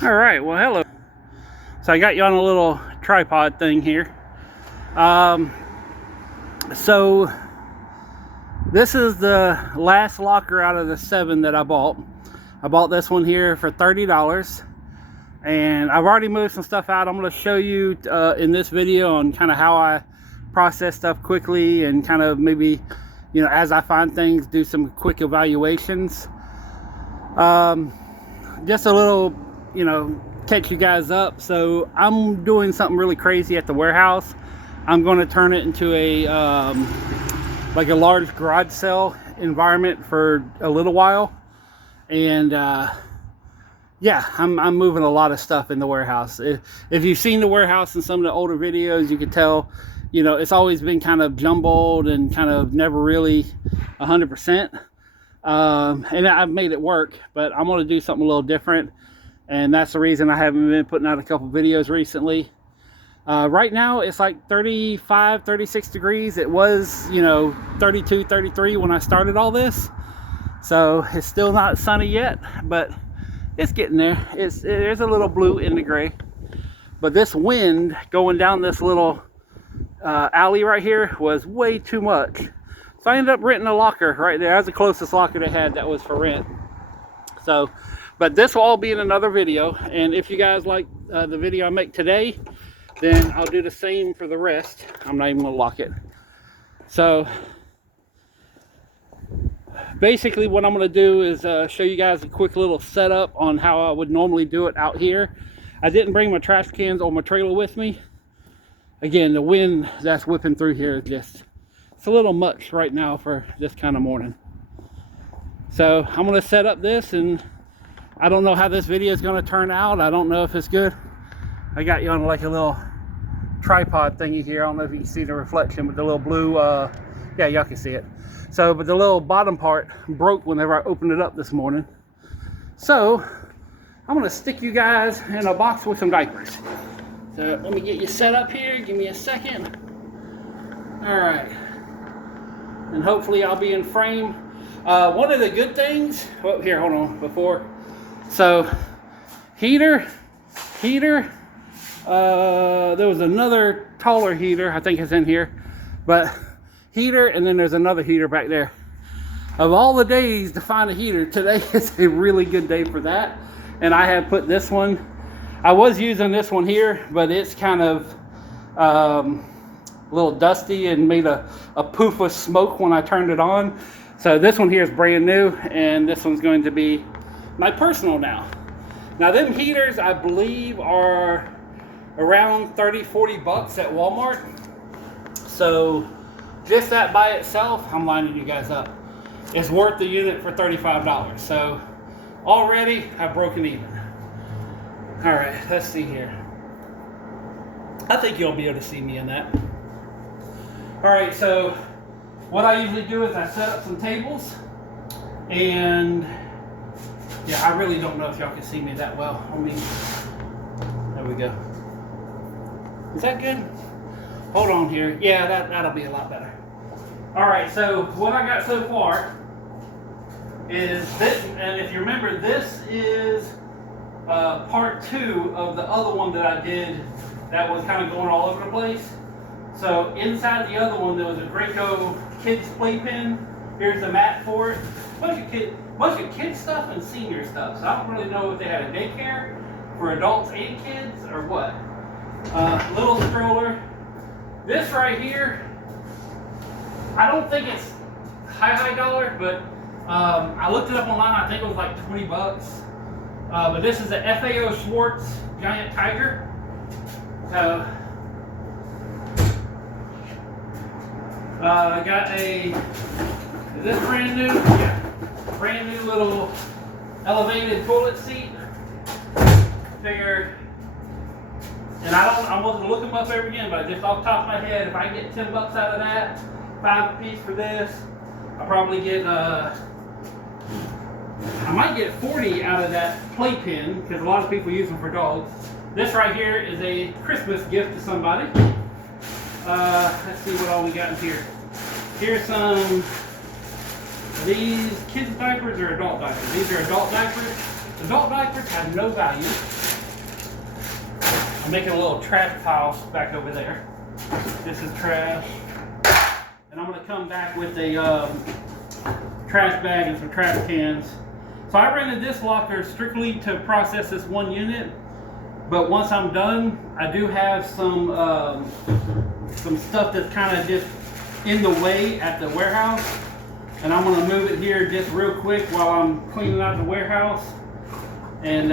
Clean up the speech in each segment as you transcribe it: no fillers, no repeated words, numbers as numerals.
All right, well, hello. So I got you on a little tripod thing here. So this is the last locker out of the 7 that I bought. I bought this one here for $30, and I've already moved some stuff out. I'm going to show you in this video on kind of how I process stuff quickly, and kind of maybe, you know, as I find things, do some quick evaluations. Just a little, you know, catch you guys up. So I'm doing something really crazy at the warehouse. I'm going to turn it into a like a large garage sale environment for a little while. And yeah, I'm moving a lot of stuff in the warehouse. If you've seen the warehouse in some of the older videos, you can tell, you know, it's always been kind of jumbled and kind of never really 100%. And I've made it work, but I'm going to do something a little different. And that's the reason I haven't been putting out a couple videos recently. Right now it's like 35, 36 degrees. It was, you know, 32, 33 when I started all this. So it's still not sunny yet, but it's getting there. There's a little blue in the gray. But this wind going down this little alley right here was way too much. So I ended up renting a locker right there. That's the closest locker they had that was for rent. So, but this will all be in another video. And if you guys like the video I make today, then I'll do the same for the rest. I'm not even gonna lock it. So basically what I'm gonna do is show you guys a quick little setup on how I would normally do it out here. I didn't bring my trash cans or my trailer with me. Again, the wind that's whipping through here is just, it's a little much right now for this kind of morning. So I'm gonna set up this, and I don't know how this video is gonna turn out. I don't know if it's good. I got you on like a little tripod thingy here. I don't know if you can see the reflection, but the little blue, yeah, y'all can see it. So, but the little bottom part broke whenever I opened it up this morning. So I'm gonna stick you guys in a box with some diapers. So let me get you set up here. Give me a second. All right. And hopefully I'll be in frame. One of the good things, well, here, hold on, before. So heater, there was another taller heater, I think it's in here, but heater, and then there's another heater back there. Of all the days to find a heater, today is a really good day for that. And I have put this one, I was using this one here, but it's kind of a little dusty and made a poof of smoke when I turned it on. So this one here is brand new, and this one's going to be my personal now. Now them heaters, I believe, are around 30-40 bucks at Walmart. So just that by itself, I'm lining you guys up, it's worth the unit for $35. So already I've broken even. All right, let's see here. I think you'll be able to see me in that. All right, so what I usually do is I set up some tables, and yeah, I really don't know if y'all can see me that well. I mean, there we go. Is that good? Hold on here. Yeah, that'll be a lot better. All right, so what I got so far is this, and if you remember, this is part 2 of the other one that I did that was kind of going all over the place. So inside the other one, there was a Graco kids playpen. Here's the mat for it. Bunch of kids stuff and senior stuff. So I don't really know if they had a daycare for adults and kids or what. Little stroller. This right here, I don't think it's high dollar, but I looked it up online. I think it was like 20 bucks. But this is a FAO Schwartz Giant Tiger. So I got a, is this brand new? Yeah. Brand new little elevated toilet seat. Figure, and I wasn't looking them up ever again, but just off the top of my head, if I get 10 bucks out of that, 5 a piece for this, I'll probably get, I might get 40 out of that playpen, because a lot of people use them for dogs. This right here is a Christmas gift to somebody. Let's see what all we got in here. Here's some, these kids diapers or adult diapers? These are adult diapers. Adult diapers have no value. I'm making a little trash pile back over there. This is trash. And I'm going to come back with a trash bag and some trash cans. So I rented this locker strictly to process this one unit. But once I'm done, I do have some stuff that's kind of just in the way at the warehouse. And I'm going to move it here just real quick while I'm cleaning out the warehouse. And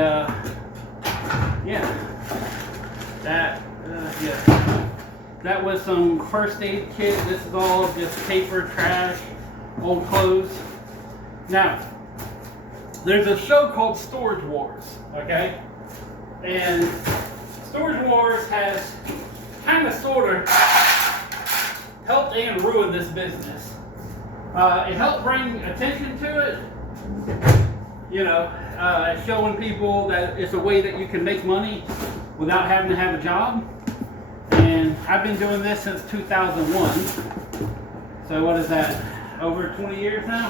yeah, that was some first aid kit. This is all just paper, trash, old clothes. Now, there's a show called Storage Wars, okay? And Storage Wars has kind of sort of helped and ruined this business. It helped bring attention to it, you know, showing people that it's a way that you can make money without having to have a job. And I've been doing this since 2001. So what is that? Over 20 years now?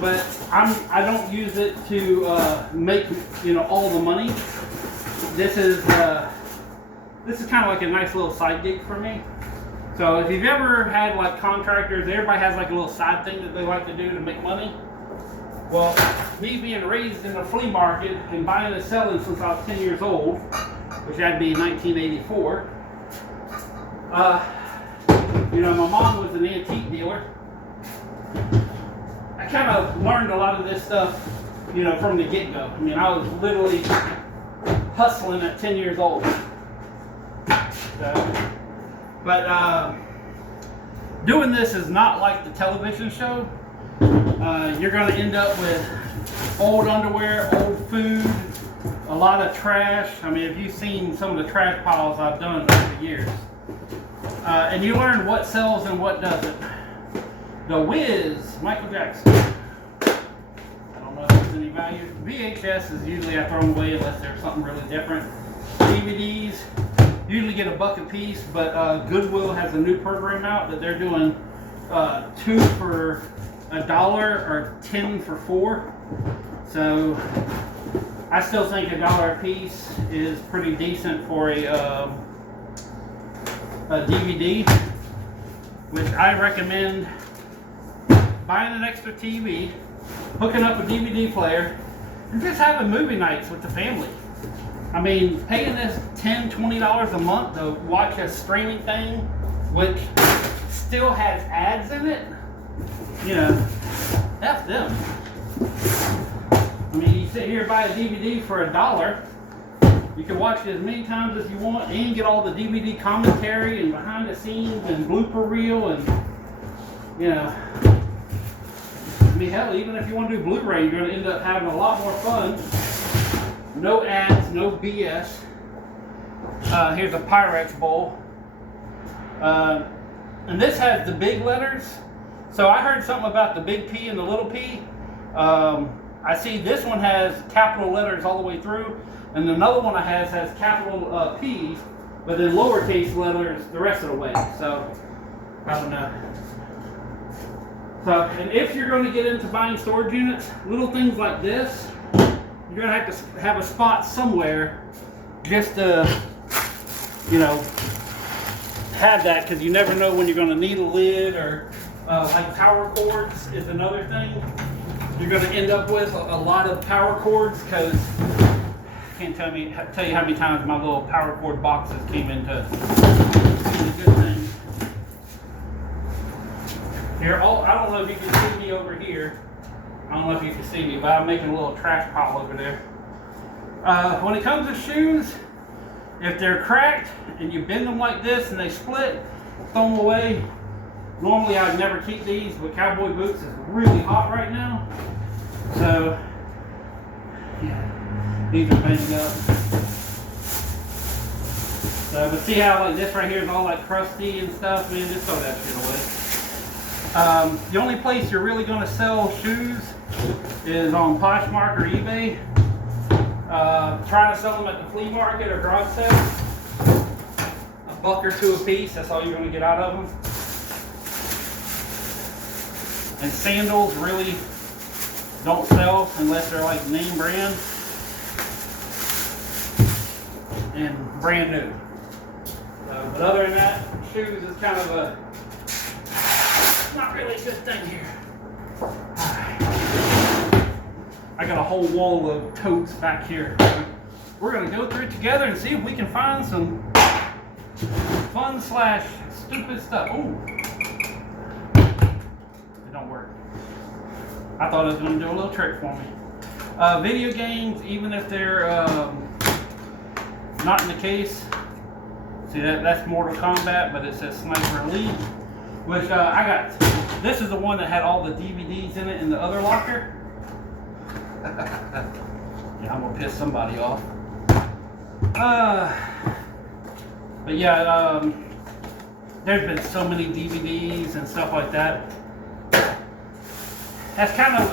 But I don't use it to make, you know, all the money. This is kind of like a nice little side gig for me. So if you've ever had like contractors, everybody has like a little side thing that they like to do to make money. Well, me being raised in the flea market and buying and selling since I was 10 years old, which had to be 1984, you know, my mom was an antique dealer. I kind of learned a lot of this stuff, you know, from the get-go. I mean, I was literally hustling at 10 years old. So, but doing this is not like the television show. You're going to end up with old underwear, old food, a lot of trash. I mean, if you've seen some of the trash piles I've done over the years. And you learn what sells and what doesn't. The Wiz, Michael Jackson. I don't know if there's any value. VHS is usually I throw them away unless there's something really different. DVDs, usually get $1 a piece, but Goodwill has a new program out that they're doing 2 for $1 or 10 for $4. So I still think $1 a piece is pretty decent for a DVD, which I recommend buying an extra TV, hooking up a DVD player, and just having movie nights with the family. I mean, paying this $10, $20 a month to watch a streaming thing, which still has ads in it, you know, F them. I mean, you sit here and buy a DVD for $1. You can watch it as many times as you want and get all the DVD commentary and behind the scenes and blooper reel and, you know. I mean, hell, even if you want to do Blu-ray, you're going to end up having a lot more fun. No ads, no BS. Here's a Pyrex bowl. And this has the big letters. So I heard something about the big P and the little p. I see this one has capital letters all the way through. And another one I has capital P's, but then lowercase letters the rest of the way. So, I don't know. So, and if you're going to get into buying storage units, little things like this, you're going to have to have a spot somewhere just to, you know, have that, because you never know when you're going to need a lid, or like power cords is another thing. You're going to end up with a lot of power cords, because I can't tell you how many times my little power cord boxes came into good things. Here, I don't know if you can see me over here. I don't know if you can see me, but I'm making a little trash pile over there. When it comes to shoes, if they're cracked and you bend them like this and they split, throw them away. Normally I'd never keep these, but cowboy boots is really hot right now. So, yeah. These are banged up. So, but see how like this right here is all like crusty and stuff? Man, just throw that shit away. The only place you're really going to sell shoes is on Poshmark or eBay. Try to sell them at the flea market or garage sale. $1 or $2 a piece, that's all you're going to get out of them. And sandals really don't sell unless they're like name brand. and brand new. But other than that, shoes is kind of a not really a good thing here. I got a whole wall of totes back here. We're gonna go through it together and see if we can find some fun / stupid stuff. Ooh, it don't work. I thought it was gonna do a little trick for me. Video games, even if they're not in the case. See that's Mortal Kombat, but it says Sniper Elite, which I got. This is the one that had all the DVDs in it in the other locker. Yeah, I'm gonna piss somebody off. But yeah, there's been so many DVDs and stuff like that. That's kind of,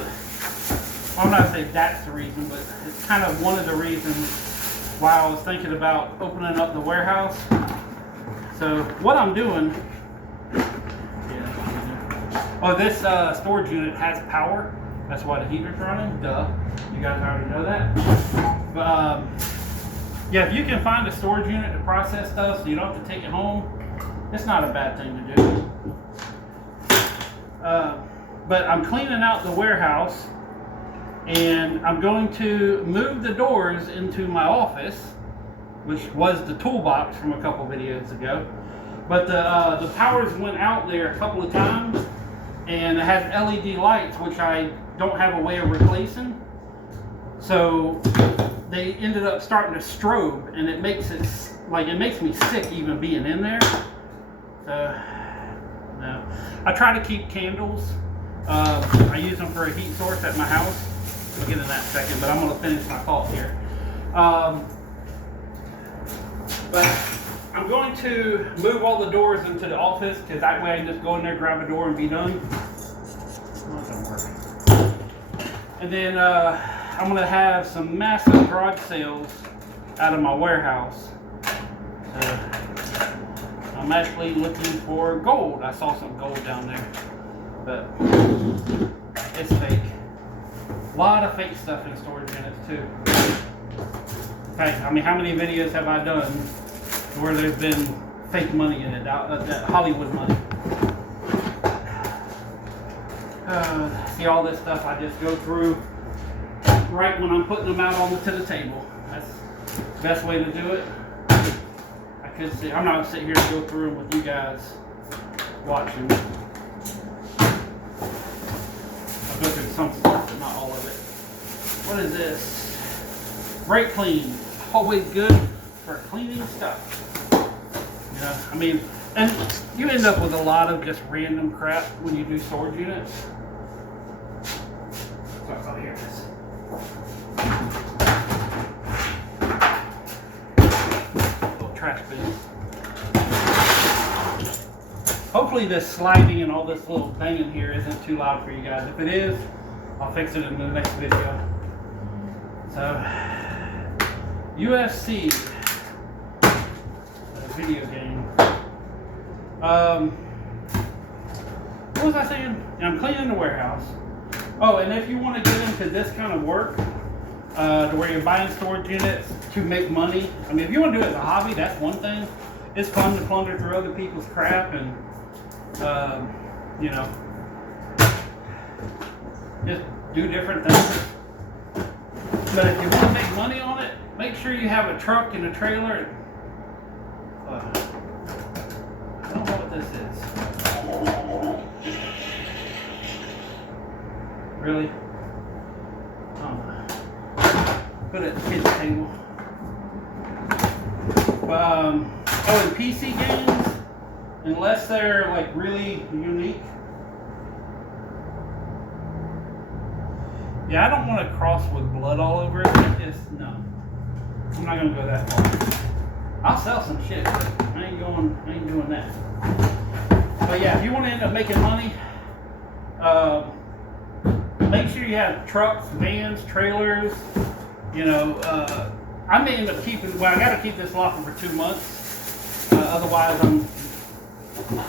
well, I'm not saying that's the reason, but it's kind of one of the reasons why I was thinking about opening up the warehouse. So what I'm doing, this storage unit has power. That's why the heater's running. Duh. You guys already know that. But yeah, if you can find a storage unit to process stuff so you don't have to take it home, it's not a bad thing to do. But I'm cleaning out the warehouse, and I'm going to move the doors into my office, which was the toolbox from a couple videos ago. But the powers went out there a couple of times, and it has LED lights, which I don't have a way of replacing. So they ended up starting to strobe, and it makes me sick even being in there. So no, I try to keep candles. I use them for a heat source at my house. We'll get in that in a second, but I'm going to finish my thought here. But I'm going to move all the doors into the office, because that way I can just go in there, grab a door, and be done. Oh, that doesn't work. And then I'm going to have some massive garage sales out of my warehouse. I'm actually looking for gold. I saw some gold down there, but it's fake. A lot of fake stuff in storage units too. In fact, I mean, how many videos have I done where there's been fake money in it, that Hollywood money? See all this stuff I just go through right when I'm putting them out onto the table. That's the best way to do it. I could see, I'm not going to sit here and go through them with you guys watching. I'll go through some stuff, but not all of it. What is this? Brake clean. Always good for cleaning stuff. You know, I mean, and you end up with a lot of just random crap when you do storage units. Oh, here it is. Little trash bin. Hopefully this sliding and all this little banging here isn't too loud for you guys. If it is, I'll fix it in the next video. So, UFC, a video game. What was I saying? Yeah, I'm cleaning the warehouse. Oh, and if you want to get into this kind of work, to where you're buying storage units to make money, I mean, if you want to do it as a hobby, that's one thing. It's fun to plunder through other people's crap and, you know, just do different things. But if you want to make money on it, make sure you have a truck and a trailer. I don't know what this is. Really? Put it at the kids' table. Oh, and PC games, unless they're like really unique. Yeah, I don't want to cross with blood all over it. Just no. I'm not gonna go that far. I'll sell some shit, but I ain't doing that. But yeah, if you want to end up making money, make sure you have trucks, vans, trailers. You know, I may end up keeping. Well, I got to keep this locker for 2 months. Otherwise,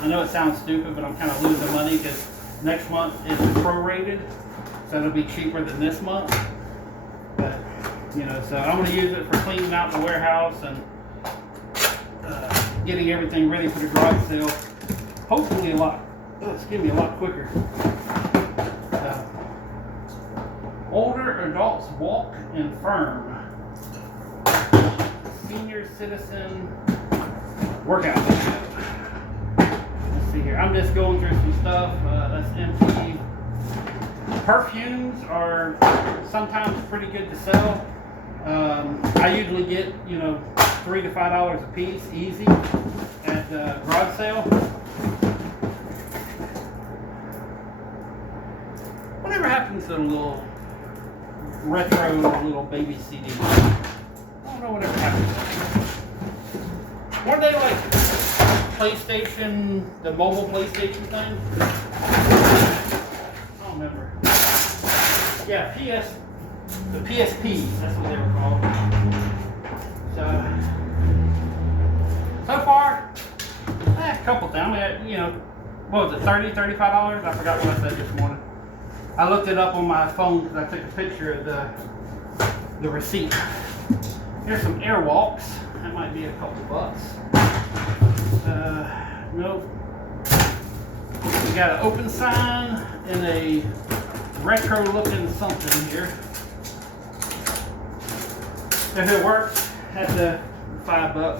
I know it sounds stupid, but I'm kind of losing money because next month is prorated, so it'll be cheaper than this month. But you know, so I'm going to use it for cleaning out the warehouse and getting everything ready for the garage sale. Hopefully it's gonna be a lot quicker. Older adults walk and firm. Senior citizen workout. Let's see here. I'm just going through some stuff. That's empty. Perfumes are sometimes pretty good to sell. I usually get, $3 to $5 a piece, easy, at the garage sale. Whatever happens to the little retro little baby CD? I don't know whatever happened. Weren't they like PlayStation, the mobile PlayStation thing? I don't remember. Yeah, the PSPs, that's what they were called. So far, a couple things. I mean, what was it, $30, $35? I forgot what I said this morning. I looked it up on my phone because I took a picture of the receipt. Here's some Airwalks. That might be a couple bucks. Nope. We got an open sign and a retro looking something here. If it works, that's the $5.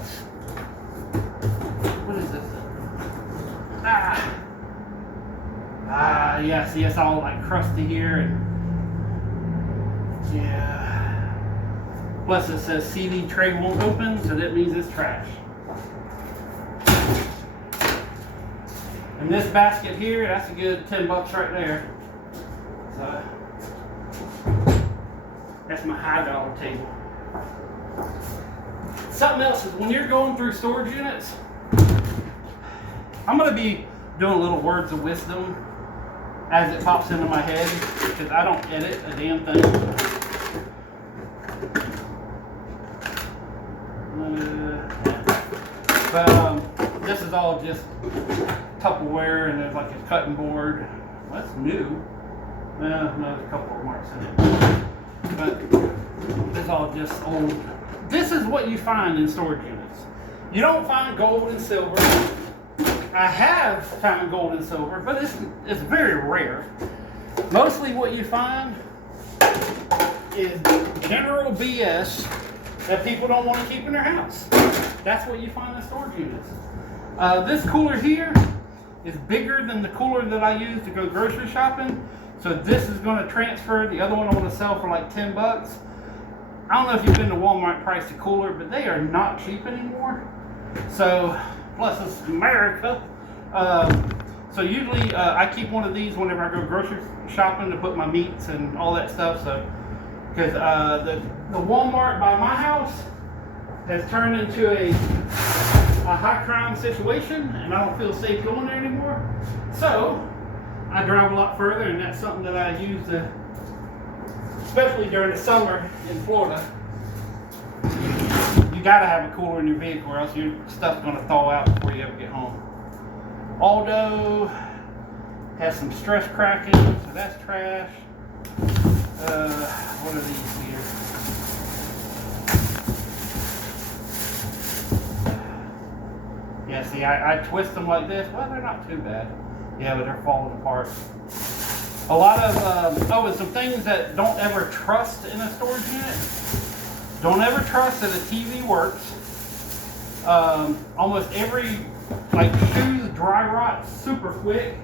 What is this? Yeah, see, it's all like crusty here, and yeah. Plus it says CD tray won't open, so that means it's trash. And this basket here, that's a good $10 right there. So that's my high dollar table. Something else is when you're going through storage units, I'm going to be doing little words of wisdom as it pops into my head because I don't edit a damn thing. But this is all just Tupperware, and there's like a cutting board. Well, that's new. No, there's a couple of marks in it. But it's all just old. This is what you find in storage units. You don't find gold and silver. I have found gold and silver, but it's very rare. Mostly what you find is general BS that people don't want to keep in their house. That's what you find in storage units. This cooler here is bigger than the cooler that I use to go grocery shopping. So this is going to transfer. The other one I want to sell for like $10. I don't know if you've been to Walmart price a cooler, but they are not cheap anymore. So, plus it's America. So usually I keep one of these whenever I go grocery shopping to put my meats and all that stuff. So, because the Walmart by my house has turned into a high crime situation, and I don't feel safe going there anymore. So I drive a lot further, and that's something that I use to, especially during the summer in Florida. You gotta have a cooler in your vehicle, or else your stuff's gonna thaw out before you ever get home. Aldo has some stress cracking, so that's trash. What are these here? Yeah, see, I twist them like this. Well, they're not too bad. Yeah, but they're falling apart. A lot of, and some things that don't ever trust in a storage unit. Don't ever trust that a TV works. Almost every, like, shoes dry rot super quick.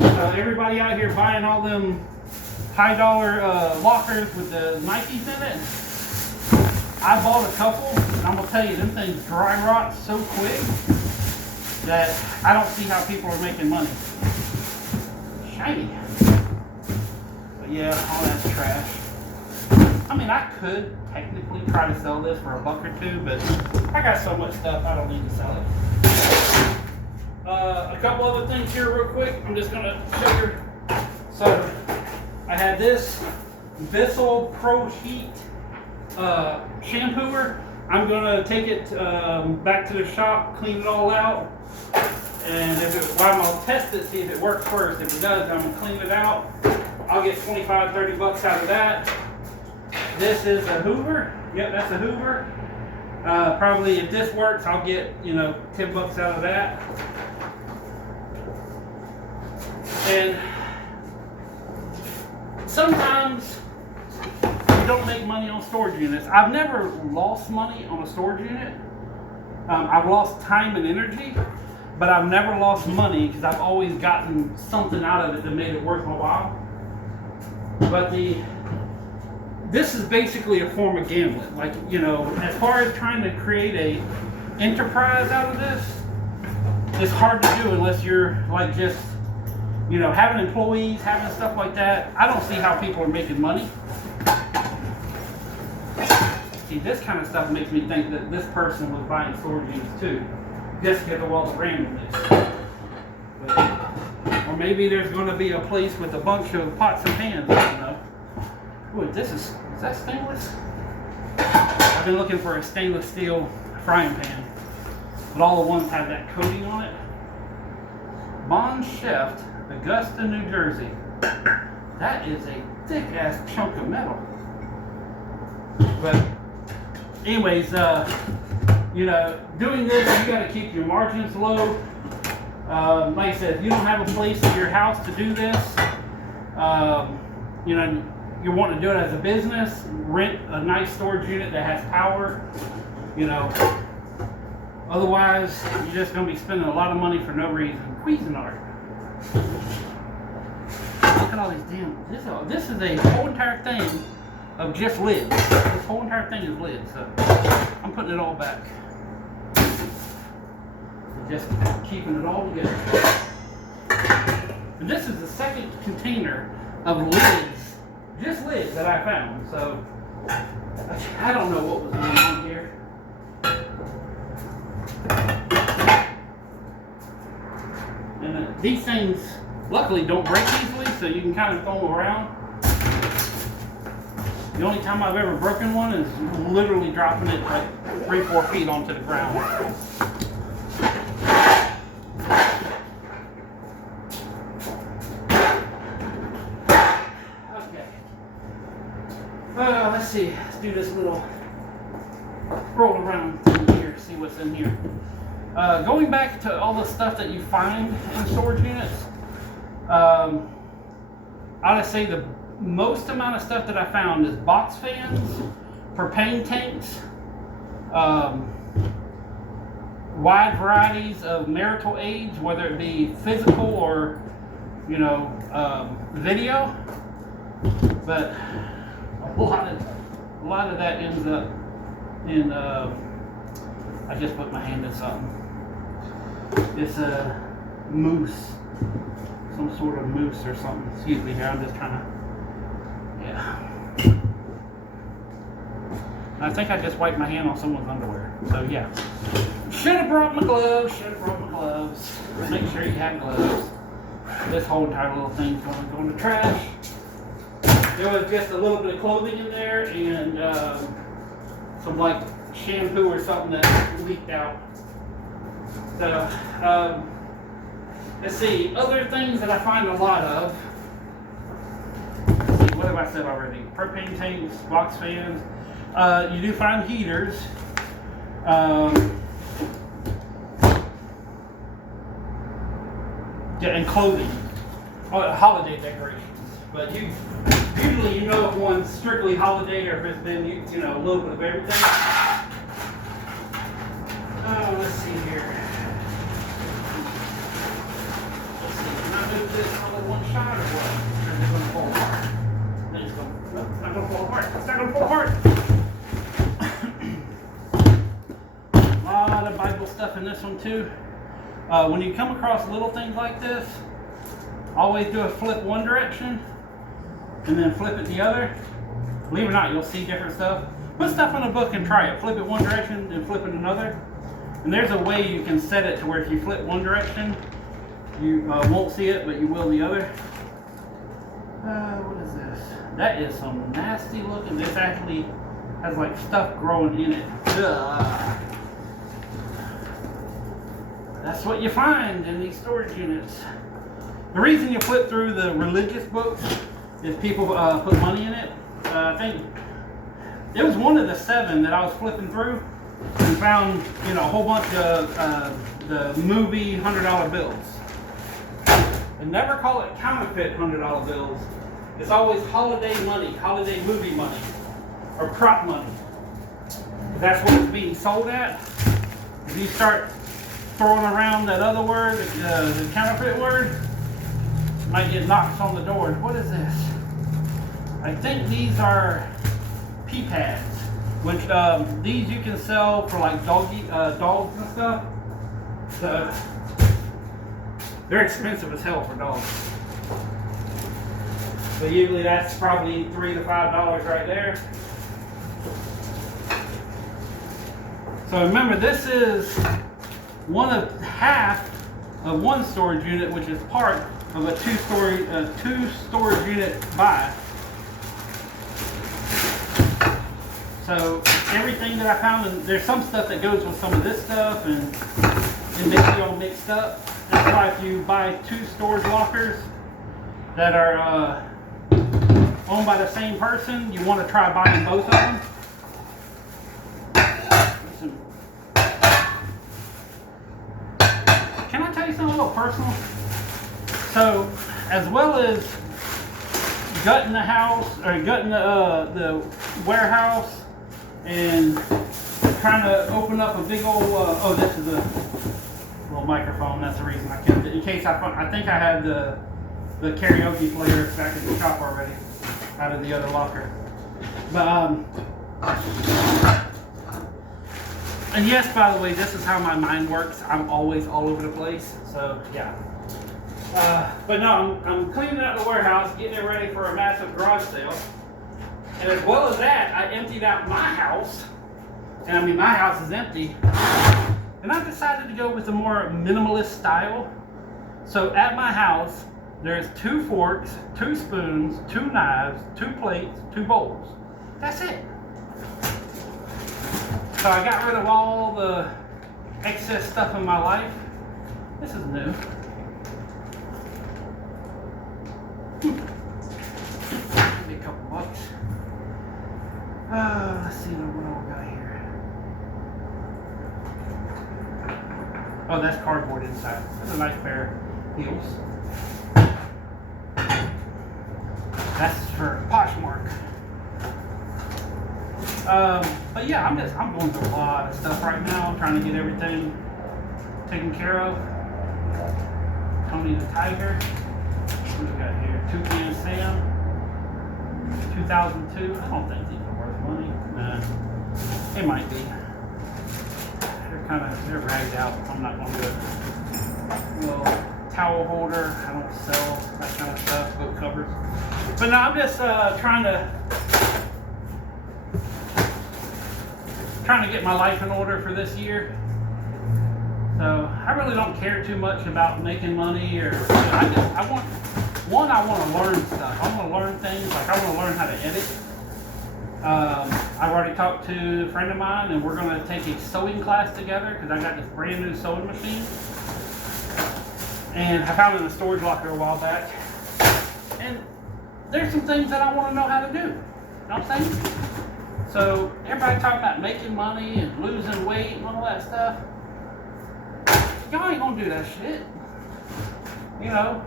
Everybody out here buying all them high dollar lockers with the Nikes in it. I bought a couple, and I'm gonna tell you, them things dry rot so quick that I don't see how people are making money. Shiny. But yeah, all that's trash. I mean, I could technically try to sell this for $1 or $2, but I got so much stuff I don't need to sell it. A couple other things here real quick. I'm just gonna show you. So I had this Bissell Pro Heat shampooer. I'm gonna take it back to the shop, clean it all out, and I'm gonna test it, see if it works first. If it does, I'm gonna clean it out. I'll get 25, 30 bucks out of that. This is a Hoover. Yep, that's a Hoover. Probably if this works, I'll get, you know, 10 bucks out of that. And sometimes you don't make money on storage units. I've never lost money on a storage unit. I've lost time and energy, but I've never lost money because I've always gotten something out of it that made it worth my while. But this is basically a form of gambling. Like, you know, as far as trying to create a enterprise out of this, it's hard to do unless you're like just, you know, having employees, having stuff like that. I don't see how people are making money. See, this kind of stuff makes me think that this person was buying storage units too, just because of all the randomness. But, or maybe there's going to be a place with a bunch of pots and pans. I don't know. Ooh, is that stainless? I've been looking for a stainless steel frying pan, but all the ones have that coating on it. Bond Chef, Augusta, New Jersey. That is a thick ass chunk of metal. But anyways, you know, doing this, you got to keep your margins low. Like I said, if you don't have a place in your house to do this, you know, you want to do it as a business, rent a nice storage unit that has power, you know. Otherwise, you're just going to be spending a lot of money for no reason. Cuisinart. Look at all these damn. This is a whole entire thing of just lids. This whole entire thing is lids. So I'm putting it all back. Just keeping it all together. And this is the second container of lids. Just lids that I found, so I don't know what was going on here. And these things, luckily, don't break easily, so you can kind of throw them around. The only time I've ever broken one is literally dropping it like 3-4 feet onto the ground. Let's see, let's do this little roll around through here, see what's in here. Going back to all the stuff that you find in storage units, I'd say the most amount of stuff that I found is box fans, propane tanks, wide varieties of marital aids, whether it be physical or, you know, video, but a lot of that ends up in, I just put my hand in something. It's a mousse, some sort of mousse or something. Excuse me here, I'm just trying to, yeah. I think I just wiped my hand on someone's underwear, so yeah. Should have brought my gloves, Make sure you have gloves. This whole entire little thing's going to go in the trash. There was just a little bit of clothing in there and some like shampoo or something that leaked out. So, let's see, other things that I find a lot of. Let's see, what have I said already? Propane tanks, box fans. You do find heaters. Yeah, and clothing. Holiday decorations. But usually you know if one's strictly holiday or if it's been, you know, a little bit of everything. Oh, let's see here. Let's see, can I move this all in one shot or what? Or is it going to fall apart? Nope, it's not going to fall apart. It's not going to fall apart. A lot of Bible stuff in this one too. When you come across little things like this, always do a flip one direction and then flip it the other. Believe it or not, you'll see different stuff. Put stuff in a book and try it. Flip it one direction and flip it another. And there's a way you can set it to where if you flip one direction, you won't see it, but you will the other. What is this? That is some nasty looking. This actually has like stuff growing in it. Ugh. That's what you find in these storage units. The reason you flip through the religious books is people put money in it. I think it was one of the 7 that I was flipping through. and found, you know, a whole bunch of the movie $100 bills. And never call it counterfeit $100 bills. It's always holiday money, holiday movie money, or prop money. That's what it's being sold at. If you start throwing around that other word, the counterfeit word, you might get knocks on the door. What is this? I think these are pee pads, which these you can sell for like dogs and stuff. So they're expensive as hell for dogs. But usually that's probably $3 to $5 right there. So remember, this is one of half of one storage unit, which is part of a two storage unit buy. So everything that I found, and there's some stuff that goes with some of this stuff, and it makes it all mixed up. That's why if you buy two storage lockers that are owned by the same person, you want to try buying both of them. Can I tell you something a little personal? So, as well as gutting the house, or gutting the warehouse, and trying to open up a big old, oh, this is a little microphone, that's the reason I kept it, in case I think I had the karaoke player back in the shop already, out of the other locker. But, and yes, by the way, this is how my mind works. I'm always all over the place, so yeah. But no, I'm cleaning out the warehouse, getting it ready for a massive garage sale. And as well as that, I emptied out my house. And I mean, my house is empty. And I decided to go with a more minimalist style. So at my house, there's 2 forks, 2 spoons, 2 knives, 2 plates, 2 bowls. That's it. So I got rid of all the excess stuff in my life. This is new. Maybe a couple bucks. Let's see what we got here. Oh, that's cardboard inside. That's a nice pair of heels. That's for Poshmark. But yeah, I'm going through a lot of stuff right now. I'm trying to get everything taken care of. Tony the Tiger. What do we got here? Toucan Sam. 2002. I don't think these are worth money. Nah, they might be. They're ragged out. I'm not going to do it. Little towel holder. I don't sell that kind of stuff. Book covers. But no, I'm just trying to get my life in order for this year. So I really don't care too much about making money, or I want to learn stuff. I want to learn things. Like I want to learn how to edit. I've already talked to a friend of mine, and we're going to take a sewing class together because I got this brand new sewing machine, and I found it in a storage locker a while back. And there's some things that I want to know how to do. You know what I'm saying? So everybody talking about making money and losing weight and all that stuff. Y'all ain't gonna do that shit. You know,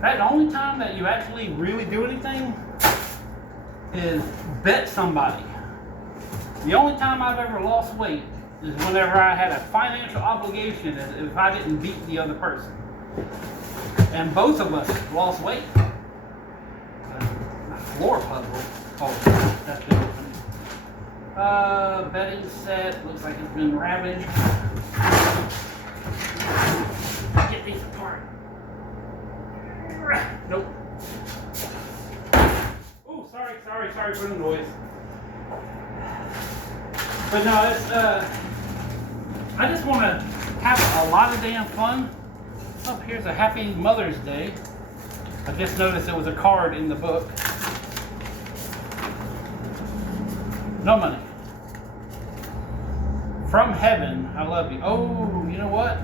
the only time that you actually really do anything is bet somebody. The only time I've ever lost weight is whenever I had a financial obligation if I didn't beat the other person. And both of us lost weight. Floor puzzle. Oh, that's been open. Bedding set. Looks like it's been ravaged. Get these apart. Nope. Oh, sorry for the noise. But no, it's I just want to have a lot of damn fun. Oh, here's a Happy Mother's Day. I just noticed there was a card in the book. No money. From heaven, I love you. Oh, you know what?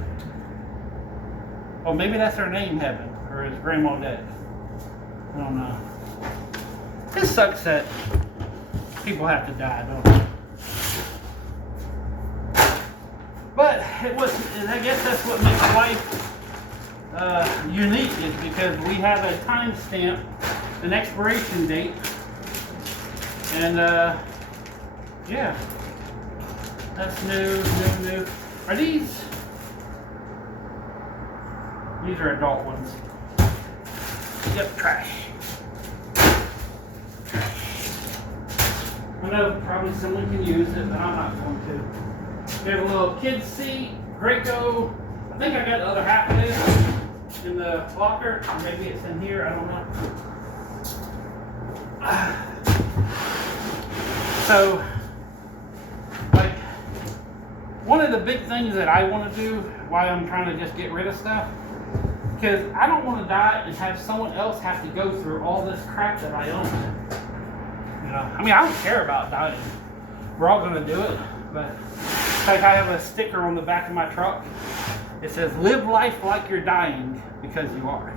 Oh, maybe that's her name, Heaven, or his grandma dead. I don't know. It sucks that people have to die, don't it? But it was, and I guess that's what makes life unique, is because we have a timestamp, an expiration date, and yeah, that's new. Are these are adult ones. Yep, trash. I know probably someone can use it, but I'm not going to. There's a little kid's seat, Graco. I think I got the other half of this in the locker. Or maybe it's in here, I don't know. So, like, one of the big things that I want to do, why I'm trying to just get rid of stuff, because I don't want to die and have someone else have to go through all this crap that I own. You know, I mean, I don't care about dying. We're all going to do it, but like I have a sticker on the back of my truck. It says, "Live life like you're dying, because you are."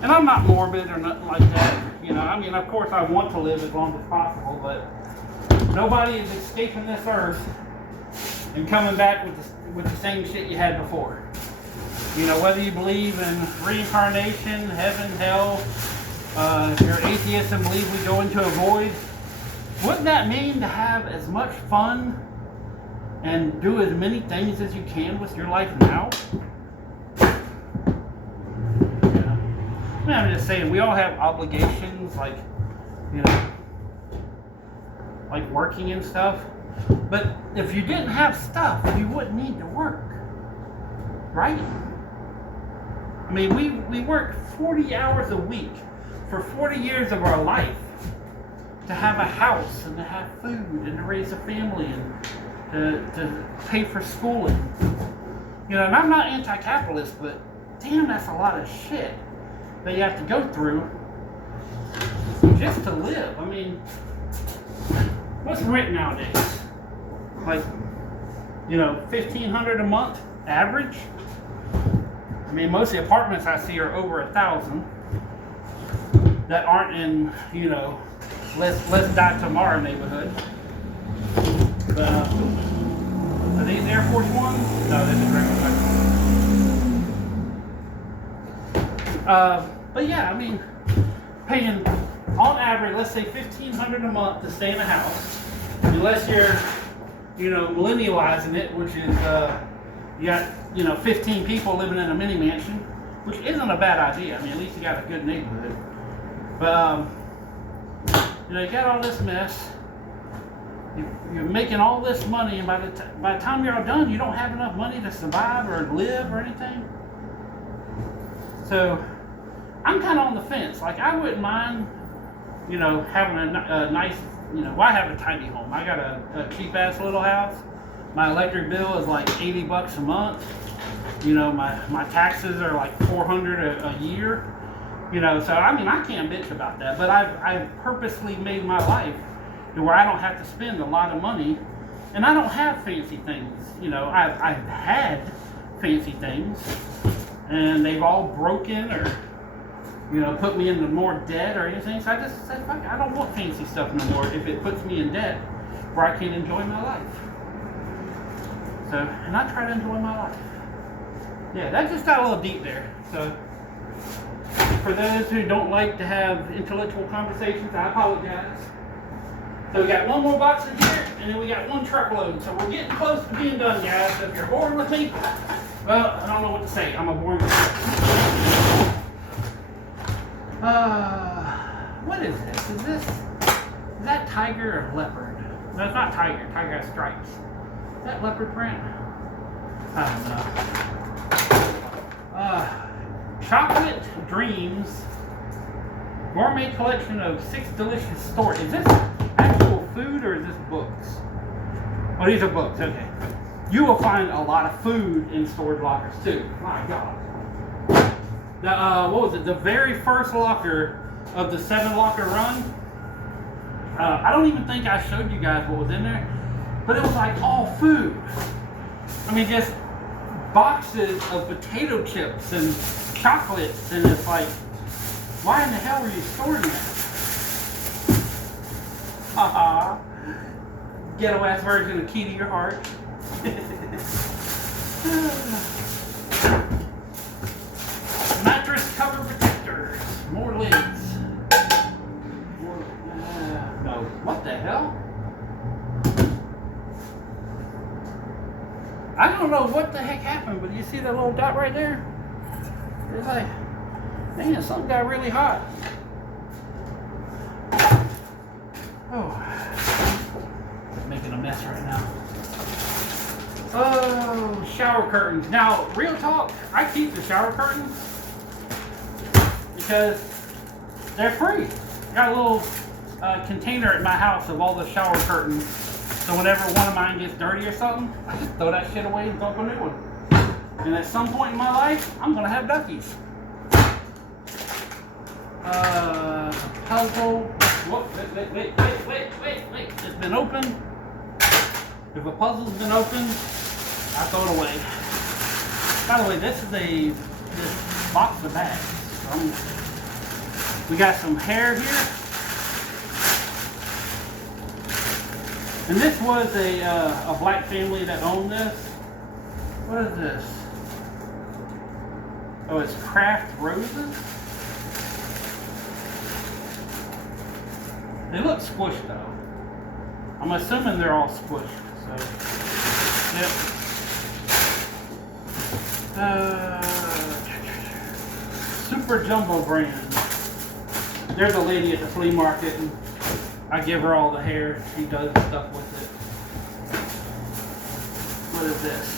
And I'm not morbid or nothing like that. You know, I mean, of course I want to live as long as possible, but nobody is escaping this earth and coming back with the same shit you had before. You know, whether you believe in reincarnation, heaven, hell, if you're atheist and believe we go into a void, wouldn't that mean to have as much fun and do as many things as you can with your life now? Yeah. I mean, I'm just saying, we all have obligations, like, you know, like working and stuff. But if you didn't have stuff, you wouldn't need to work, right? I mean, we work 40 hours a week for 40 years of our life to have a house and to have food and to raise a family and to pay for schooling. You know, and I'm not anti-capitalist, but damn, that's a lot of shit that you have to go through just to live. I mean, what's rent nowadays? Like, you know, $1,500 a month average. I mean, most of the apartments I see are over 1,000 that aren't in, you know, let's die tomorrow neighborhood. But are these Air Force Ones? No, this is regular. But yeah, I mean, paying on average, let's say $1,500 a month to stay in a house, unless you're, you know, millennializing it, which is you got, you know, 15 people living in a mini mansion, which isn't a bad idea. I mean, at least you got a good neighborhood. But you know, you got all this mess. You're making all this money, and by the time you're all done, you don't have enough money to survive or live or anything. So I'm kind of on the fence. Like, I wouldn't mind, you know, having a nice, you know, well, I have a tiny home. I got a cheap ass little house. My electric bill is like $80 a month. You know, my taxes are like $400 a year. You know, so I mean, I can't bitch about that. But I've purposely made my life to where I don't have to spend a lot of money, and I don't have fancy things. You know, I've had fancy things, and they've all broken or, you know, put me into more debt or anything. So I just said, fuck, I don't want fancy stuff no more if it puts me in debt where I can't enjoy my life. So, and I try to enjoy my life. Yeah, that just got a little deep there. So, for those who don't like to have intellectual conversations, I apologize. So we got one more box in here, and then we got one truckload. So we're getting close to being done, guys. So if you're bored with me, well, I don't know what to say. I'm a boring person. What is this? Is that tiger or leopard? No, it's not tiger. Tiger has stripes. Is that leopard print? I don't know. Chocolate Dreams gourmet collection of 6 delicious stories. Is this actual food or is this books? Oh, these are books. Okay. You will find a lot of food in storage lockers too. My God. What was it? The very first locker of the 7 locker run. I don't even think I showed you guys what was in there, but it was like all food. I mean, just boxes of potato chips and chocolates, and it's like, why in the hell were you storing that? Haha. ghetto ass version of Key to Your Heart. Mattress cover protectors. More lids. No. What the hell? I don't know what the heck happened, but you see that little dot right there? It's like, man, something got really hot. Oh, making a mess right now. Oh, shower curtains. Now, real talk, I keep the shower curtains because they're free. I got a little container at my house of all the shower curtains. So whenever one of mine gets dirty or something, I just throw that shit away and throw up a new one. And at some point in my life, I'm gonna have duckies. Puzzle. Whoop, wait. It's been opened. If a puzzle's been opened, I throw it away. By the way, this is this box of bags. We got some hair here. And this was a black family that owned this. What is this? Oh, it's craft roses. They look squished though. I'm assuming they're all squished. So, yep. Super Jumbo brand. There's a lady at the flea market, and I give her all the hair. She does stuff with it. What is this?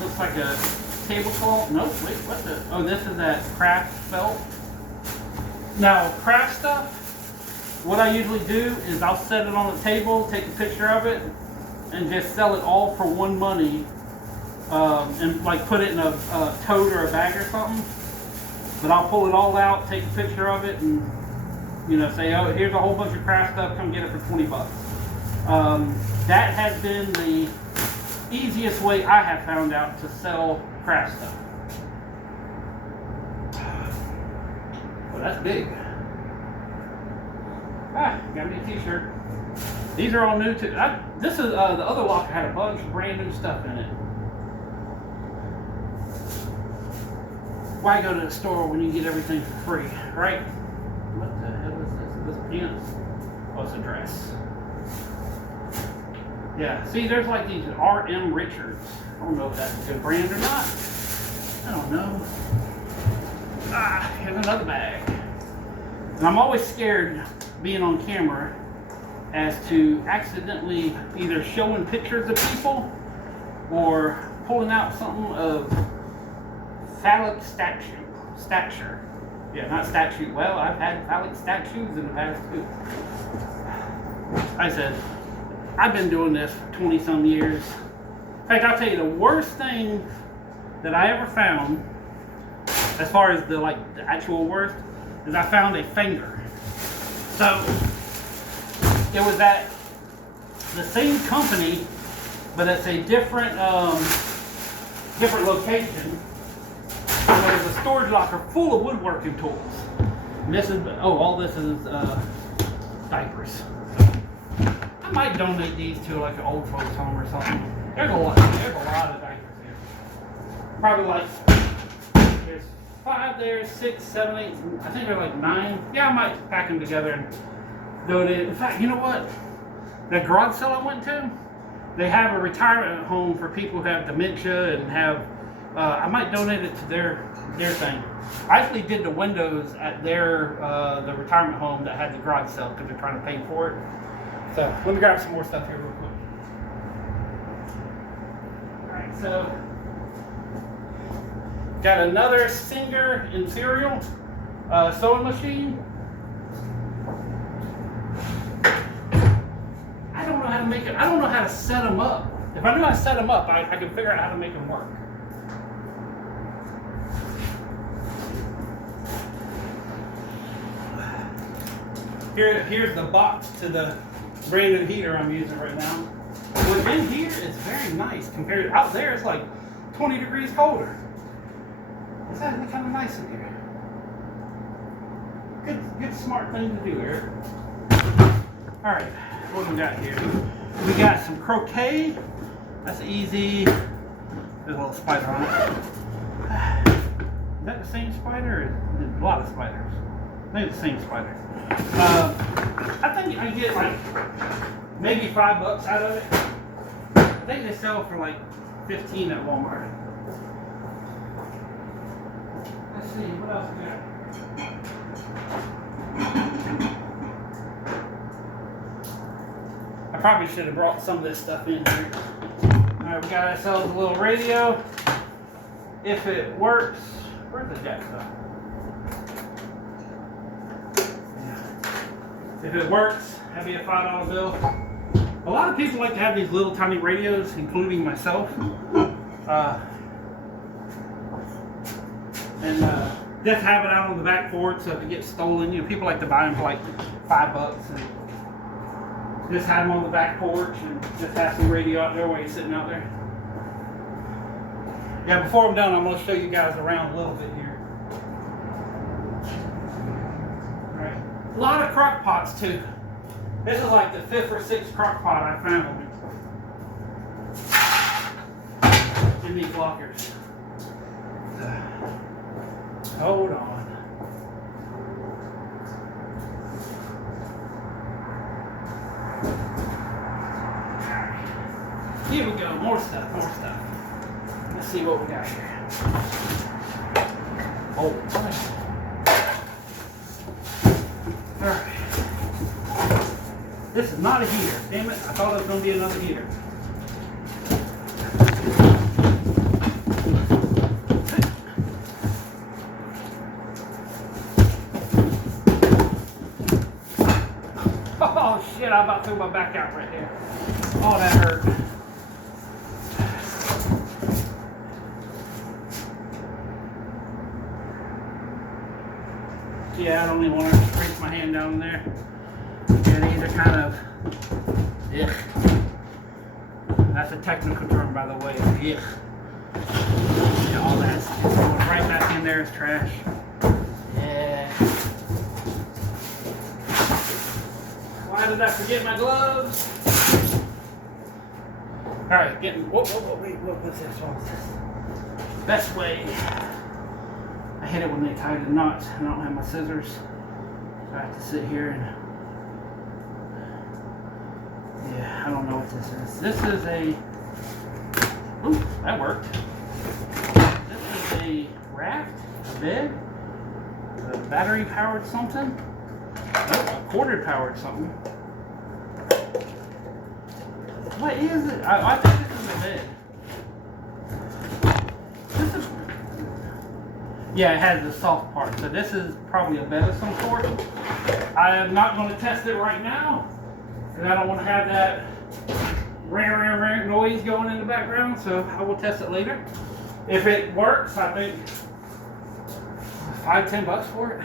Looks like a tablecloth. Nope, wait, what the? Oh, this is that craft felt. Now, craft stuff, what I usually do is I'll set it on the table, take a picture of it, and just sell it all for one money. And like put it in a tote or a bag or something. But I'll pull it all out, take a picture of it, and say, oh, here's a whole bunch of craft stuff, come get it for 20 bucks. That has been the easiest way I have found out to sell craft stuff. Well, that's big. Got me a t-shirt. These are all new too. This is the other locker had a bunch of brand new stuff in it. Why go to the store when you get everything for free, right? What the hell is this? Is this pants? Oh, it's a dress. Yeah, see, there's like these R.M. Richards. I don't know if that's a good brand or not. I don't know. Here's another bag. And I'm always scared being on camera as to accidentally either showing pictures of people or pulling out something of phallic stature. Yeah, not statue. Well, I've had phallic statues in the past too. I said, I've been doing this for 20 some years. In fact, I'll tell you the worst thing that I ever found, as far as the actual worst, is I found a finger. So it was at the same company, but it's a different location. There's a storage locker full of woodworking tools. And this is all this is diapers. I might donate these to like an old folks home or something. There's a lot of diapers here. Probably there's 5 there, 6, 7, 8. I think there's like 9. Yeah, I might pack them together and donate it. In fact, you know what? That garage sale I went to, they have a retirement home for people who have dementia and have. I might donate it to their thing. I actually did the windows at their the retirement home that had the garage sale because they're trying to pay for it. So let me grab some more stuff here real quick. All right, so got another Singer Imperial sewing machine. I don't know how to make it. I don't know how to set them up. If I knew how to set them up, I could figure out how to make them work. Here's the box to the brand new heater I'm using right now. Within here, it's very nice compared to out there. It's like 20 degrees colder. It's actually kind of nice in here. Good smart thing to do, Eric. All right. What do we got here? We got some croquet. That's easy. There's a little spider on it. Is that the same spider? Or there's a lot of spiders. I think it's the same spider. I think I can get like maybe $5 out of it. I think they sell for like 15 at Walmart. Let's see, what else we got? I probably should have brought some of this stuff in here. Alright, we got ourselves a little radio. If it works, where's the jack stuff? If it works, that'd be a $5 bill. A lot of people like to have these little tiny radios, including myself. Just have it out on the back porch so if it gets stolen, you know, people like to buy them for like $5 and just have them on the back porch and just have some radio out there while you're sitting out there. Yeah, before I'm done, I'm going to show you guys around a little bit here. All right. A lot of crock pots too. This is like the 5th or 6th crock pot I found in these lockers. Hold on. Here we go, more stuff, more stuff. Let's see what we got here. Oh, alright. This is not a heater. Damn it, I thought it was going to be another heater. Oh shit, I about threw my back out right there. Oh, that hurt. Yeah, I don't even want to reach my hand down there. Yeah, these are kind of, ugh. That's a technical term, by the way. Ugh. Yeah, all that's going right back in there is trash. Yeah. Why did I forget my gloves? All right, getting. Wait, what's this? Best way. I hate it when they tie the knots. I don't have my scissors, so I have to sit here and. Yeah, I don't know what this is. This is a. Ooh, that worked. This is a raft, a bed, a battery powered something. Oh, a cord powered something. What is it? I think this is a bed. This is. Yeah, it has the soft part. So this is probably a bed of some sort. I am not going to test it right now. And I don't want to have that rare noise going in the background, so I will test it later. If it works, I think $5-10 for it.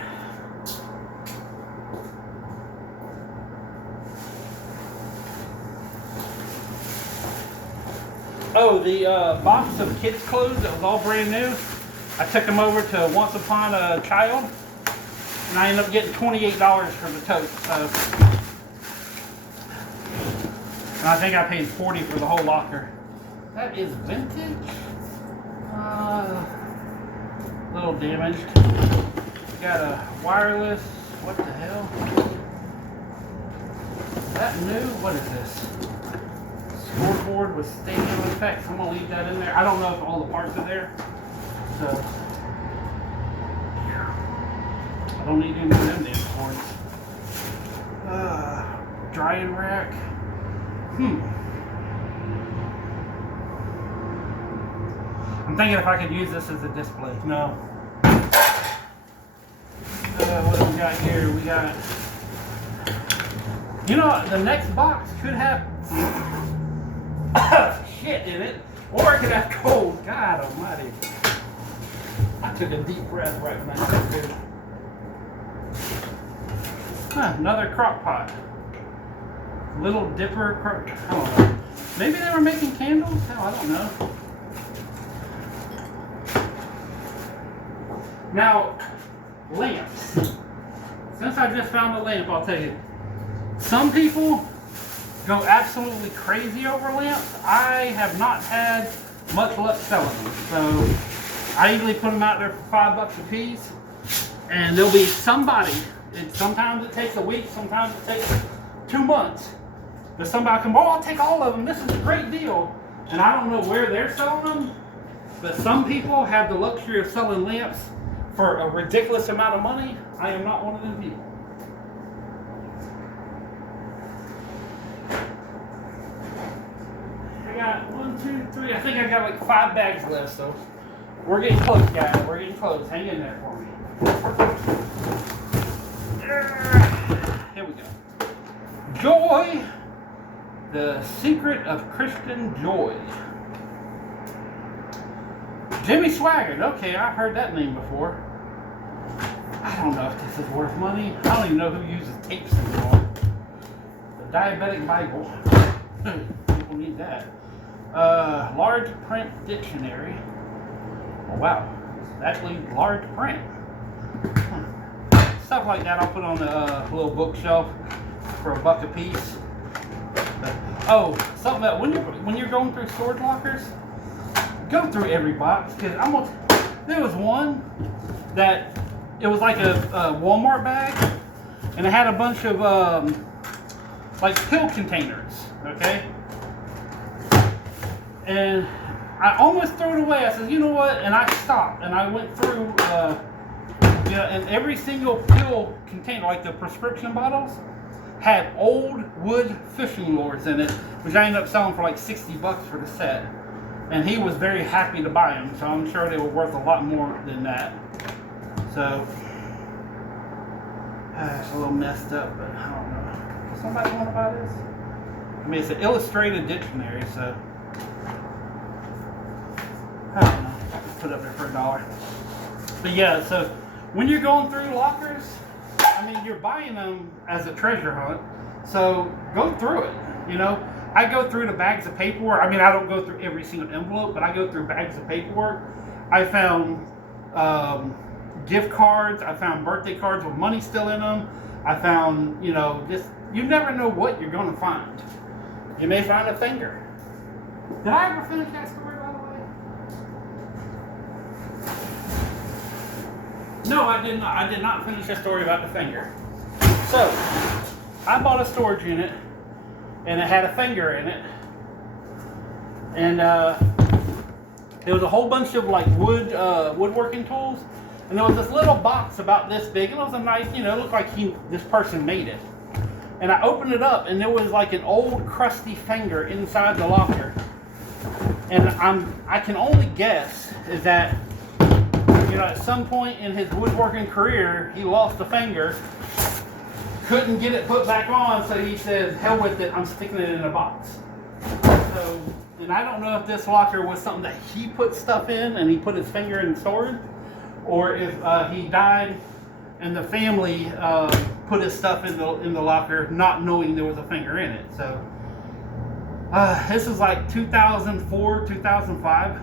Oh, the box of kids' clothes that was all brand new. I took them over to Once Upon a Child, and I ended up getting $28 for the tote. And I think I paid $40 for the whole locker. That is vintage. Little damaged. Got a wireless. What the hell? Is that new? What is this? Scoreboard with stadium effects. I'm gonna leave that in there. I don't know if all the parts are there. So I don't need any more of them damn cords. Drying rack. I'm thinking if I could use this as a display. No. What do we got here? We got. You know, the next box could have shit in it, or it could have cold. God Almighty! I took a deep breath right when I said that. Another crock pot. Little Dipper crock. I don't know. Maybe they were making candles? Hell, I don't know. Now, lamps. Since I just found the lamp, I'll tell you. Some people go absolutely crazy over lamps, I have not had much luck selling them. So I usually put them out there for $5 a piece, and there'll be somebody, and sometimes it takes a week, sometimes it takes 2 months. But somebody come, oh, I'll take all of them, this is a great deal. And I don't know where they're selling them, but some people have the luxury of selling lamps for a ridiculous amount of money. I am not one of them people. I got 1, 2, 3, I think I got like 5 bags left, so we're getting close, guys. We're getting close. Hang in there for me. Here we go. Joy. The Secret of Christian Joy. Jimmy Swaggart. Okay, I've heard that name before. I don't know if this is worth money. I don't even know who uses tapes anymore. The Diabetic Bible. People need that. Large print dictionary. Oh, wow. It's actually large print. Stuff like that I'll put on a little bookshelf for $1 a piece. Oh, something that when you're going through storage lockers, go through every box, because there was one that it was like a Walmart bag, and it had a bunch of like pill containers, okay? And I almost threw it away. I said, you know what? And I stopped and I went through, and every single pill container, like the prescription bottles, had old wood fishing lures in it, which I ended up selling for like $60 for the set. And he was very happy to buy them, so I'm sure they were worth a lot more than that. So, it's a little messed up, but I don't know. Does somebody want to buy this? I mean, it's an illustrated dictionary, so I don't know. I can put it up there for $1. But yeah, so when you're going through lockers, I mean, you're buying them as a treasure hunt, so go through it, you know. I go through the bags of paperwork. I mean, I don't go through every single envelope, but I go through bags of paperwork. I found gift cards. I found birthday cards with money still in them. I found, you know, just, you never know what you're going to find. You may find a finger. Did I ever finish that story, by the way? No, I did not. I did not finish the story about the finger. So, I bought a storage unit, and it had a finger in it. And there was a whole bunch of like woodworking tools. And there was this little box about this big, and it was a nice, you know, it looked like this person made it. And I opened it up, and there was like an old crusty finger inside the locker. And I can only guess is that, you know, at some point in his woodworking career, he lost a finger, couldn't get it put back on, so he says, hell with it, I'm sticking it in a box. So, and I don't know if this locker was something that he put stuff in and he put his finger in storage, or if he died and the family put his stuff in the locker not knowing there was a finger in it. So this is like 2004, 2005.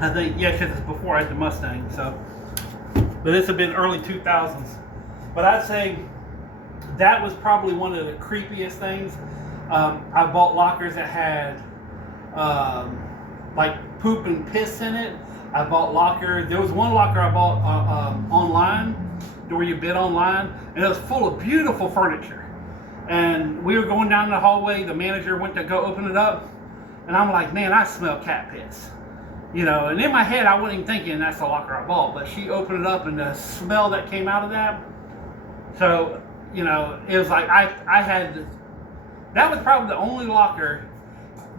I think, yeah, because it's before I had the Mustang. So, but this had been early 2000s. But I'd say that was probably one of the creepiest things. I bought lockers that had like poop and piss in it. I bought lockers. There was one locker I bought online, where you bid online, and it was full of beautiful furniture. And we were going down the hallway. The manager went to go open it up, and I'm like, man, I smell cat piss. You know, and in my head, I wasn't even thinking that's the locker I bought, but she opened it up, and the smell that came out of that. So, you know, it was like I had, that was probably the only locker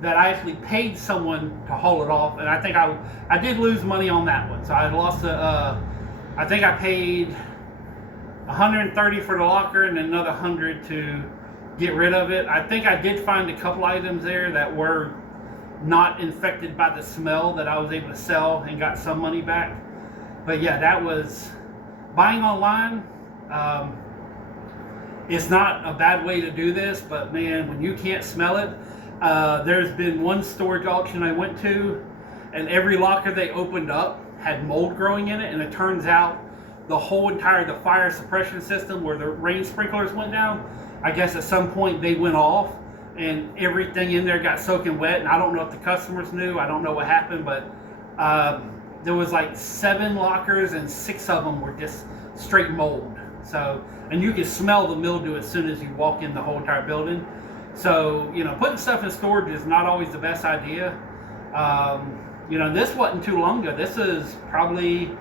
that I actually paid someone to haul it off, and I think I did lose money on that one. So I lost I think I paid $130 for the locker and another $100 to get rid of it. I think I did find a couple items there that were not infected by the smell that I was able to sell and got some money back. But yeah, that was buying online. It's not a bad way to do this, but man, when you can't smell it, there's been one storage auction I went to, and every locker they opened up had mold growing in it, and it turns out the whole entire, the fire suppression system where the rain sprinklers went down, I guess at some point they went off and everything in there got soaking wet. And I don't know if the customers knew, I don't know what happened, but there was like 7 lockers and 6 of them were just straight mold. So, and you can smell the mildew as soon as you walk in the whole entire building. So, you know, putting stuff in storage is not always the best idea. You know, this wasn't too long ago. This is probably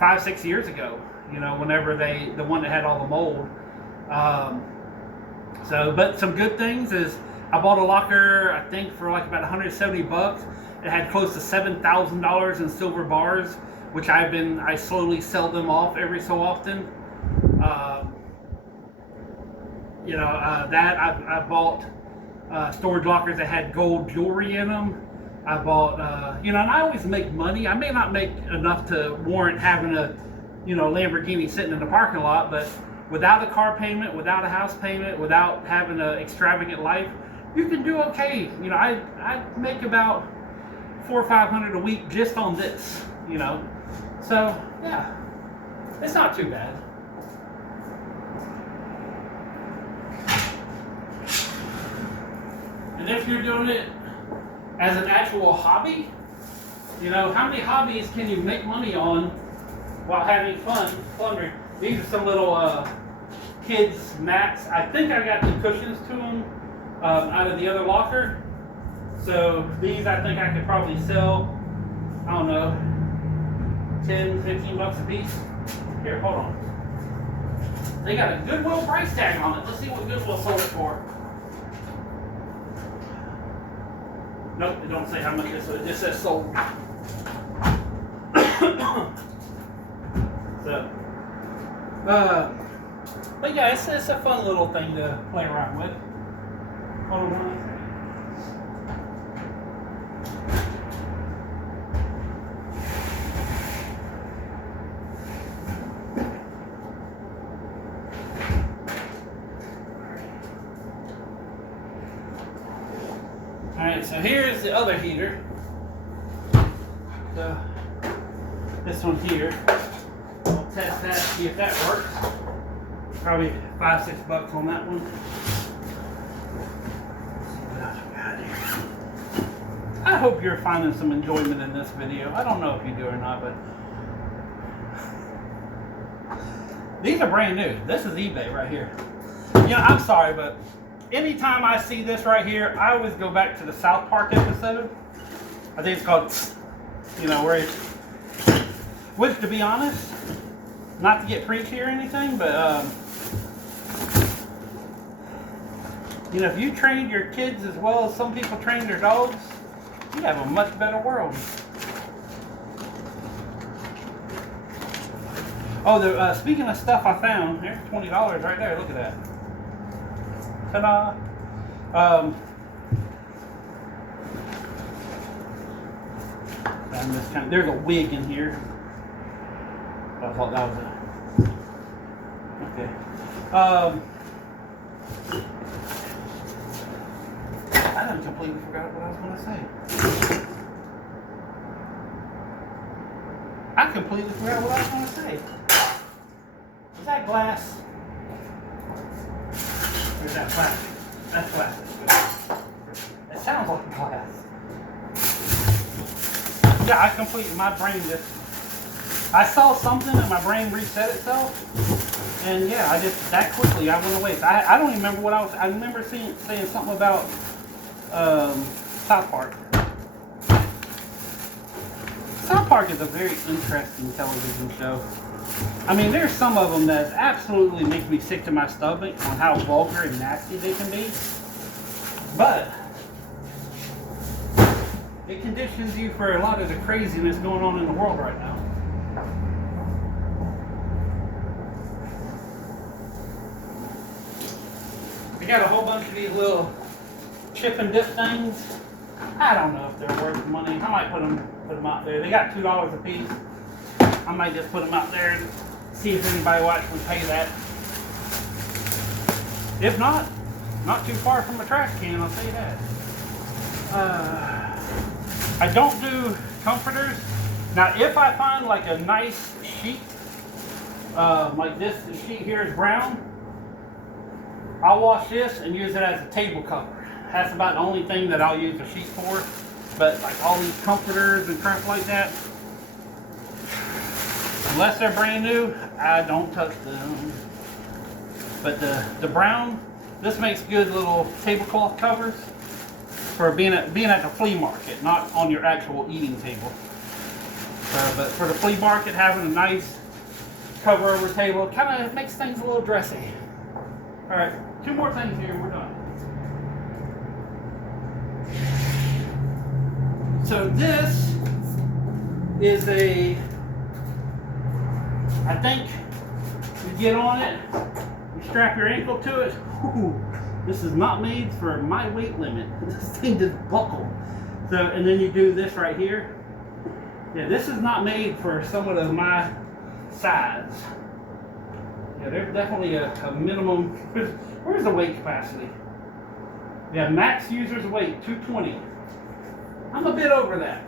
5-6 years ago, you know, whenever the one that had all the mold. So, but some good things is I bought a locker, I think for like about 170 bucks. It had close to $7,000 in silver bars, which I slowly sell them off every so often. You know, that I bought storage lockers that had gold jewelry in them. I bought, you know, and I always make money. I may not make enough to warrant having a, you know, Lamborghini sitting in the parking lot, but without a car payment, without a house payment, without having an extravagant life, you can do okay. You know, I make about $400 or $500 a week just on this, you know. So yeah, it's not too bad. And if you're doing it as an actual hobby, you know, how many hobbies can you make money on while having fun plundering? These are some little kids mats. I think I got the cushions to them out of the other locker. So these I think I could probably sell, I don't know, 10, 15 bucks a piece. Here, hold on. They got a Goodwill price tag on it. Let's see what Goodwill sold it for. Nope, it don't say how much it is, so it just says sold. So, but yeah, it's a fun little thing to play around with. Hold on. Alright, so here's the other heater. This one here. I'll test that, see if that works. Probably $5-6 bucks on that one. I hope you're finding some enjoyment in this video. I don't know if you do or not, but these are brand new. This is eBay right here. You know, I'm sorry, but anytime I see this right here, I always go back to the South Park episode. I think it's called, you know, where it's, which to be honest, not to get preachy or anything, but you know, if you train your kids as well as some people train their dogs, you have a much better world. Oh, speaking of stuff I found, there's $20 right there. Look at that. Ta-da! There's a wig in here. I thought that was it. Okay. I done completely forgot what I was going to say. I completely forgot what I was going to say. Is that glass? Or is that plastic? That's plastic. It sounds like glass. Yeah, I completely, my brain just, I saw something and my brain reset itself. And yeah, I just, that quickly, I went away. So I don't even remember what I remember saying something about South Park. South Park is a very interesting television show. I mean, there's some of them that absolutely make me sick to my stomach on how vulgar and nasty they can be. But it conditions you for a lot of the craziness going on in the world right now. We got a whole bunch of these little chip and dip things. I don't know if they're worth money. I might put them out there. They got $2 a piece. I might just put them out there and see if anybody will actually pay that. If not too far from a trash can, I'll tell you that. I don't do comforters. Now, if I find like a nice sheet, Like this sheet here is brown. I'll wash this and use it as a table cover. That's about the only thing that I'll use a sheet for. But like all these comforters and crap like that, unless they're brand new, I don't touch them. But the brown, this makes good little tablecloth covers for being at the flea market, not on your actual eating table. But for the flea market, having a nice cover over table kind of makes things a little dressy. All right, 2 more things here and we're done. So this is I think you get on it, you strap your ankle to it. Ooh, this is not made for my weight limit. This thing just buckled. So, and then you do this right here. Yeah, this is not made for someone of my size. Yeah, there's definitely a minimum. Where's the weight capacity? Yeah, max user's weight, 220. I'm a bit over that.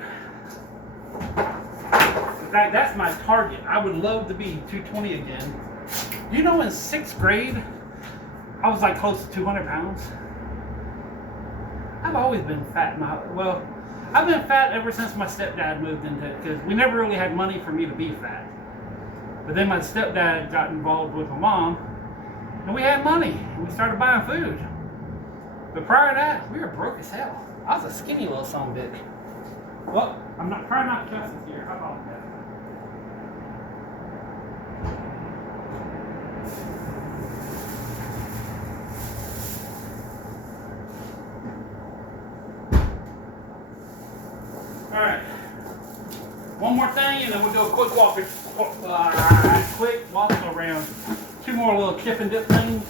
In fact, that's my target. I would love to be 220 again. You know, in 6th grade, I was like close to 200 pounds. I've always been fat. Well, I've been fat ever since my stepdad moved into it, because we never really had money for me to be fat. But then my stepdad got involved with my mom, and we had money. We started buying food. But prior to that, we were broke as hell. I was a skinny little son of a bitch. Well, I'm not trying not to cuss this here. How about that? All right. One more thing, and then we'll do a quick walk around. 2 more little chip and dip things.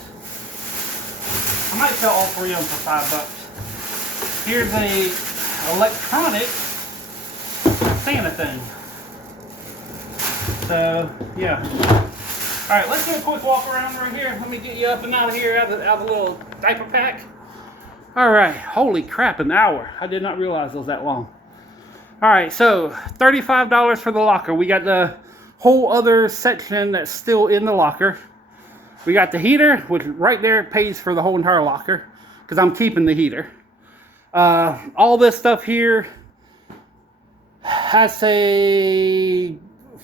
I might sell all 3 of them for $5. Here's a electronic Santa thing. So yeah. All right, let's do a quick walk around right here. Let me get you up and out of here, out of the little diaper pack. All right, holy crap, an hour. I did not realize it was that long. All right, so $35 for the locker. We got the whole other section that's still in the locker. We got the heater, which right there pays for the whole entire locker, because I'm keeping the heater. All this stuff here, I say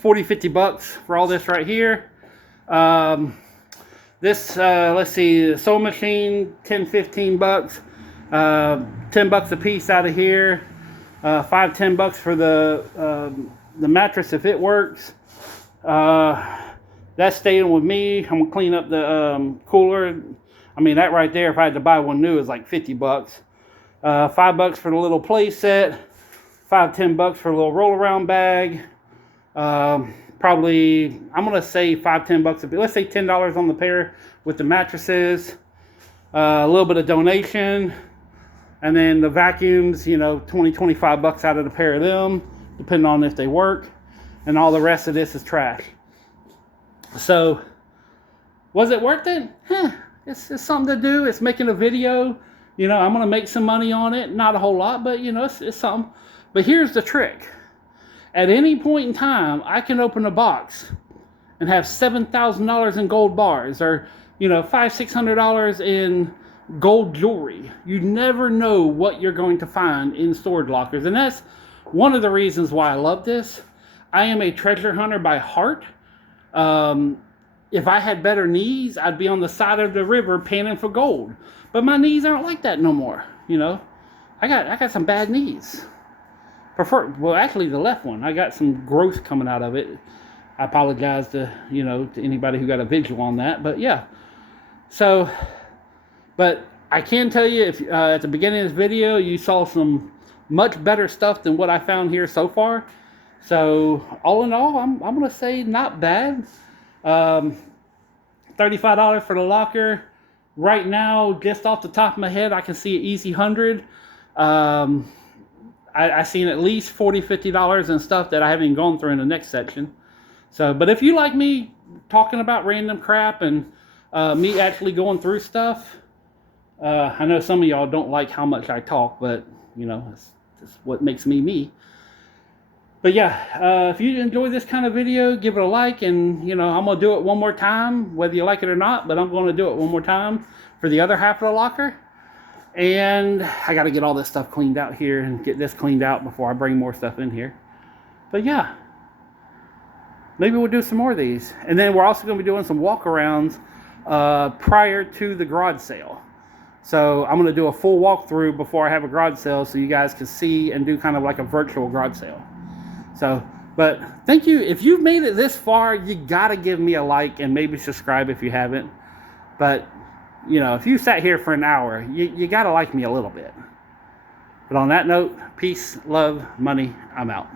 40-50 bucks for all this right here. This let's see, the sewing machine, 10-15 bucks. 10 bucks a piece out of here. 5-10 bucks for the mattress if it works. That's staying with me. I'm gonna clean up the cooler. I mean, that right there, if I had to buy one new, is like 50 bucks. 5 bucks for the little play set. 5-10 bucks for a little roll around bag. Probably, I'm gonna say 5-10 bucks a piece. Let's say $10 on the pair with the mattresses. A little bit of donation. And then the vacuums, you know, 20-25 bucks out of the pair of them, depending on if they work. And all the rest of this is trash. So, was it worth it? It's something to do. It's making a video. You know, I'm going to make some money on it. Not a whole lot, but, you know, it's something. But here's the trick. At any point in time, I can open a box and have $7,000 in gold bars, or, you know, $500-600 in gold jewelry. You never know what you're going to find in storage lockers. And that's one of the reasons why I love this. I am a treasure hunter by heart. If I had better knees, I'd be on the side of the river panning for gold. But my knees aren't like that no more. You know, I got some bad knees. Well, actually the left one. I got some growth coming out of it. I apologize to anybody who got a visual on that. But yeah. So, but I can tell you, if at the beginning of this video you saw some much better stuff than what I found here so far. So all in all, I'm gonna say not bad. $35 for the locker. Right now, just off the top of my head, I can see an easy 100. I seen at least $40-50 in stuff that I haven't even gone through in the next section. So, but if you like me talking about random crap and me actually going through stuff, I know some of y'all don't like how much I talk, but you know, it's what makes me me. But yeah, if you enjoy this kind of video, give it a like, and you know, I'm gonna do it one more time, whether you like it or not, but I'm gonna do it one more time for the other half of the locker. And I gotta get all this stuff cleaned out here and get this cleaned out before I bring more stuff in here. But yeah, maybe we'll do some more of these. And then we're also gonna be doing some walk-arounds prior to the garage sale. So I'm gonna do a full walkthrough before I have a garage sale so you guys can see and do kind of like a virtual garage sale. So, but thank you. If you've made it this far, you gotta give me a like and maybe subscribe if you haven't. But, you know, if you sat here for an hour, you gotta like me a little bit. But on that note, peace, love, money, I'm out.